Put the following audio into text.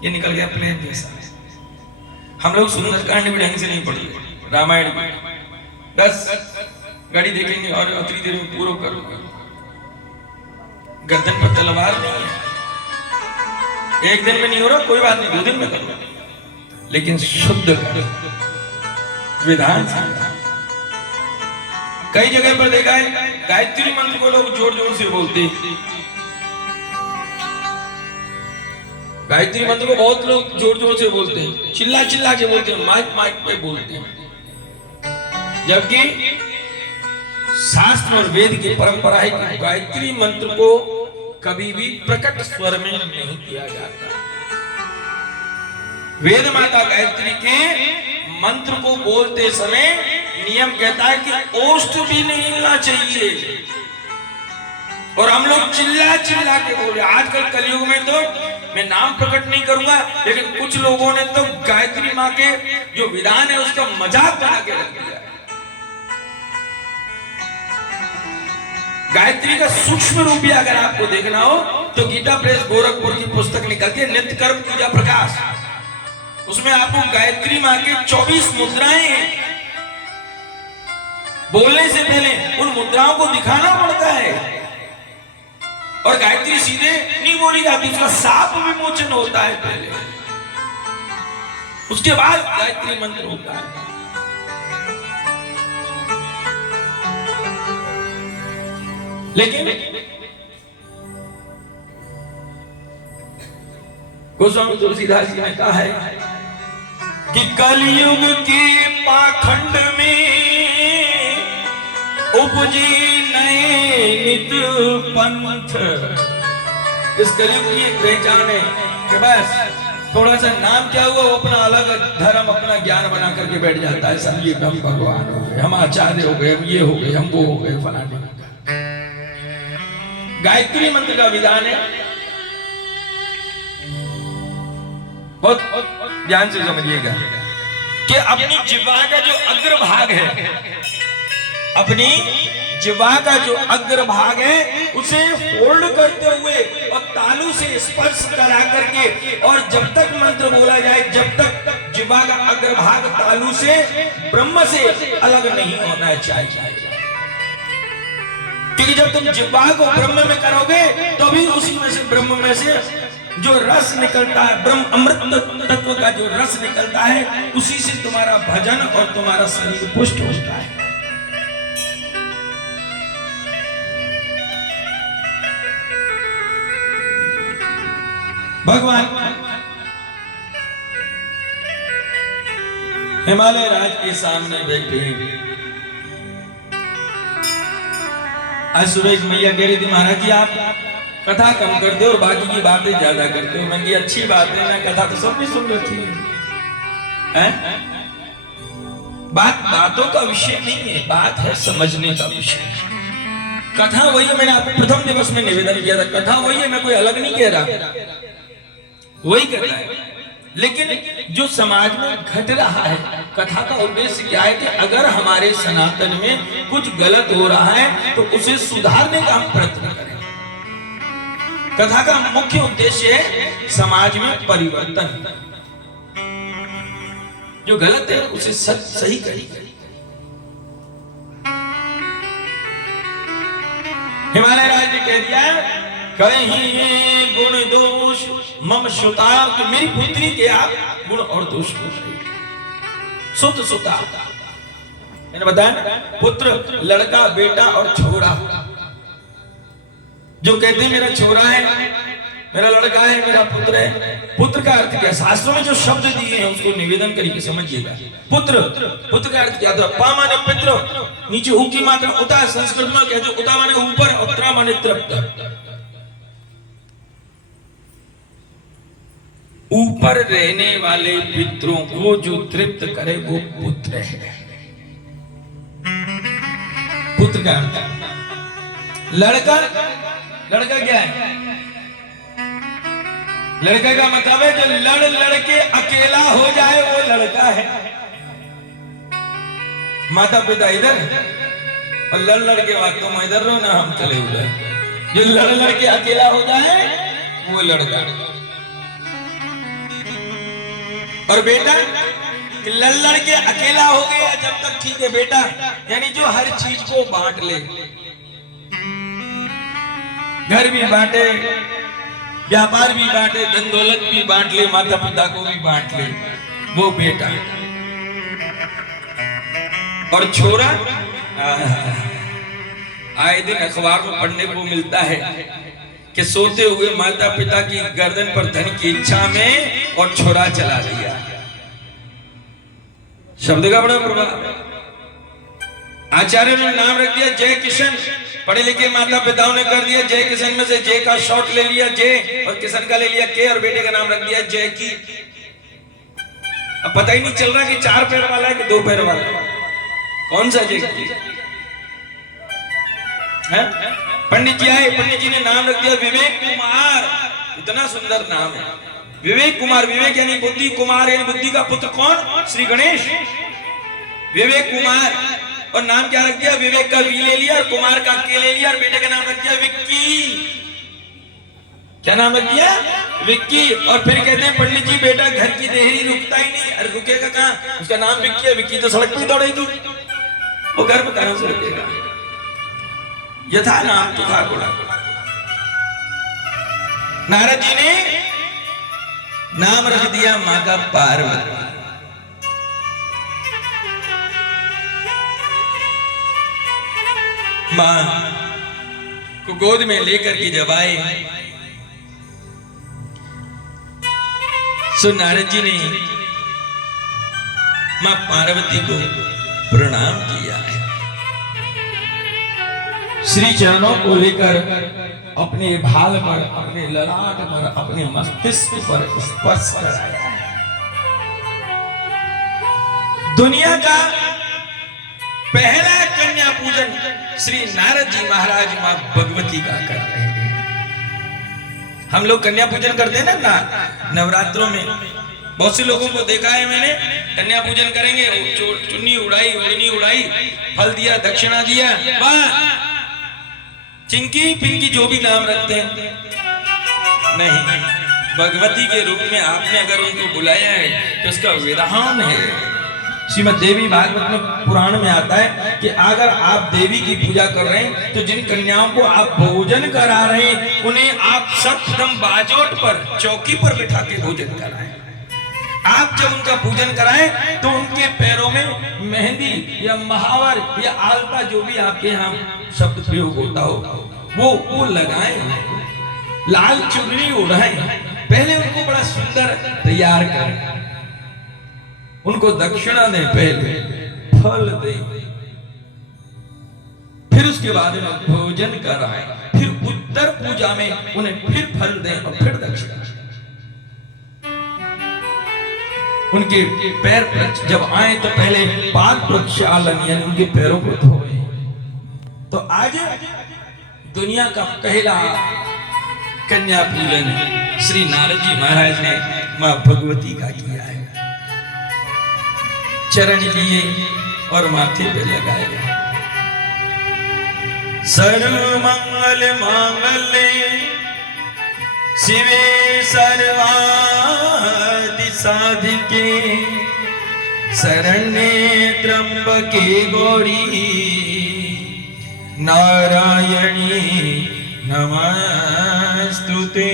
ये निकल गया प्लेन जैसा। हम लोग सुंदरकांड भी ढंग से नहीं पढ़े, रामायण में 10 गाड़ी देखेंगे और उतनी देर में पूरा करोगे। गर्दन पर तलवार नहीं है, एक दिन में नहीं हो रहा कोई बात नहीं, 2 दिन में करो, लेकिन शुद्ध करो, विधान से। कई जगह पर देखा है गायत्री मंत्र को लोग जोर जोर से बोलते हैं, गायत्री मंत्र को बहुत लोग जोर जोर से बोलते हैं, चिल्ला चिल्ला के बोलते हैं, माइक माइक पे बोलते हैं, जबकि शास्त्र और वेद की परंपरा है कि गायत्री मंत्र को कभी भी प्रकट स्वर में नहीं किया जाता। वेद माता गायत्री के मंत्र को बोलते समय नियम कहता है कि ओष्ठ भी नहीं हिलना चाहिए, और हम लोग चिल्ला चिल्ला के बोले। आजकल कलयुग में तो मैं नाम प्रकट नहीं करूंगा, लेकिन कुछ लोगों ने तो गायत्री माँ के जो विधान है उसका मजाक बना के रख दिया। गायत्री का सूक्ष्म रूप भी अगर आपको देखना हो तो गीता प्रेस गोरखपुर की पुस्तक निकलती है नित्य कर्म पूजा प्रकाश, उसमें आपको गायत्री माँ के 24 मुद्राएं हैं। बोलने से पहले उन मुद्राओं को दिखाना पड़ता है, और गायत्री सीधे नहीं बोली जाती, उसका साप विमोचन होता है पहले, उसके बाद गायत्री मंत्र होता है। लेकिन गोस्वामी तुलसीदास जी ने कहा है कि कलयुग के पाखंड में उपजी नए नित पंथ। इस कलयुग की एक पहचान है कि बस थोड़ा सा नाम क्या हुआ, वो अपना अलग धर्म अपना ज्ञान बना करके बैठ जाता है। सब ये हम भगवान हो गए, हम आचार्य हो गए, हम ये हो गए, हम वो हो गए, फलाने। गायत्री मंत्र का विधान है, बहुत ध्यान से समझिएगा कि अपनी जिह्वा का जो अग्रभाग है, अपनी जिह्वा का जो अग्रभाग है उसे फोल्ड करते हुए और तालू से स्पर्श करा करके, और जब तक मंत्र बोला जाए जब तक जिह्वा का अग्रभाग तालू से ब्रह्म से अलग नहीं होना चाहिए। क्योंकि जब तुम जिह्वा को ब्रह्म में करोगे तो भी उसी में से ब्रह्म में से जो रस निकलता है, ब्रह्म अमृत तत्व का जो रस निकलता है, उसी से तुम्हारा भजन और तुम्हारा शरीर पुष्ट होता है। भगवान हिमालय राज के सामने बैठे, आज सुरेश मैया कह रही थी महाराज जी आप कथा कम करते हो और बाकी की बातें ज्यादा करते हो। मैं ये अच्छी बात है ना, कथा तो सबने सुन रखी है। बात बातों का विषय नहीं है, बात है समझने का विषय। कथा वही है, मैंने आपको प्रथम दिवस में निवेदन किया था, कथा वही है, मैं कोई अलग नहीं कह रहा, वही कर रहा है। लेकिन जो समाज में घट रहा है, कथा का उद्देश्य क्या है कि अगर हमारे सनातन में कुछ गलत हो रहा है तो उसे सुधारने का हम प्रयत्न करें। कथा का मुख्य उद्देश्य है समाज में परिवर्तन, जो गलत है उसे सही करें। हिमालय राज ने कह दिया कहीं गुण दोष मम श्रुता, कि मेरी पुत्री के आप गुण और दोष सुत सुता, मैंने बताया ना, पुत्र लड़का बेटा और छोरा। जो कहते हैं मेरा छोरा है, मेरा लड़का है, मेरा पुत्र है, पुत्र का अर्थ क्या? शास्त्रों में जो शब्द दिए हैं उसको निवेदन करके समझिएगा। पुत्र, पुत्र का अर्थ क्या था? पा माने पितृ, नीचे ऊ की मात्रा उता, संस्कृत में कहते हैं उता माने ऊपर और त्रा माने तृप्त। ऊपर रहने वाले पितरों को जो तृप्त करे वो पुत्र है। पुत्र का अर्थ लड़का, लड़का क्या है? लड़का का मतलब है जो लड़ लड़के अकेला हो जाए वो लड़का है। माता पिता इधर और लड़ लड़के बाद तुम इधर रहो ना हम चले उधर। जो लड़ लड़के अकेला हो जाए वो लड़का। और बेटा लड़ के अकेला हो गया जब तक ठीक है बेटा, यानी जो हर चीज को बांट ले, घर भी बांटे, व्यापार भी बांटे, धन दौलत भी बांट ले, माता पिता को भी बांट ले, वो बेटा। और छोरा आए दिन अखबार में पढ़ने को मिलता है कि सोते हुए माता पिता की गर्दन पर धन की इच्छा में और छोरा चला दिया। शब्द का बड़ा प्रभाव। आचार्य ने नाम रख दिया जय किशन, पढ़े लिखे माता पिताओं ने कर दिया जय किशन में से जय का शॉर्ट ले लिया जय, और किशन का ले लिया के, और बेटे का नाम रख दिया जय की। अब पता ही नहीं चल रहा कि 4 पैर वाला है कि 2 पैर वाला है, कौन सा जय की है? पंडित जी आए, पंडित जी ने नाम रख दिया विवेक कुमार। इतना सुंदर नाम है विवेक कुमार। विवेक यानी बुद्धि, कुमार यानी बुद्धि का पुत्र कौन? श्री गणेश। विवेक कुमार। और नाम क्या रख दिया? विवेक का वी ले लिया और कुमार का के ले लिया, और बेटे का नाम रख दिया विक्की। क्या नाम रख दिया? विक्की। और फिर कहते हैं पंडित जी बेटा घर की देहरी रुकता ही नहीं। अरे रुकेगा कहां? उसका नाम विक्की है, विक्की तो सड़क पे दौड़ेगी, वो घर में कहां से रुकेगा? यथा नाम तथा गुण। नारद जी ने नाम रख दिया मां का पार्वती। मां को गोद में लेकर के जब आए, सो नारद जी ने मां पार्वती को प्रणाम किया है। श्री चरणों को लेकर अपने भाल पर, अपने ललाट पर, अपने मस्तिष्क पर स्पर्श कराया है। दुनिया का पहला कन्या पूजन श्री नारद जी महाराज मां भगवती का कर रहे हैं। हम लोग कन्या पूजन करते हैं ना नवरात्रों में, बहुत से लोगों को देखा है मैंने, कन्या पूजन करेंगे, चुन्नी उड़ाई, ओढ़नी उड़ाई, फल दिया, दक्षिणा दिया, वाह चिंकी पिंकी जो भी नाम रखते हैं। नहीं, भगवती के रूप में आपने अगर उनको बुलाया है तो उसका विधान है। श्रीमद् देवी भागवत में पुराण में आता है कि अगर आप देवी की पूजा कर रहे हैं तो जिन कन्याओं को आप भोजन करा रहे हैं उन्हें आप सतदम बाजोट पर, चौकी पर बिठा के भोजन कराएं। आप जब उनका पूजन कराएं तो उनके पैरों में मेहंदी या महावर या आलता, जो भी आपके यहाँ शब्द प्रयोग होता हो, वो लगाएं, लाल चुनरी उड़ाएं। पहले उनको बड़ा सुंदर तैयार करें, उनको दक्षिणा दें, पहले फल दें, फिर उसके बाद में भोजन कराएं, फिर उत्तर पूजा में उन्हें फिर फल दें और फिर दक्षिणा। उनके पैर पर जब आए तो पहले पाद प्रक्षालन यानी उनके पैरों को धोए। तो आज दुनिया का पहला कन्या पूजन श्री नारद जी महाराज ने मां भगवती का किया है। चरण लिए और माथे पे लगाए। सर्वमंगल मांगल्ये शिवे सर्वादि साधिके शरण्ये त्र्यंबके गौरी नारायणी नमस्तुते।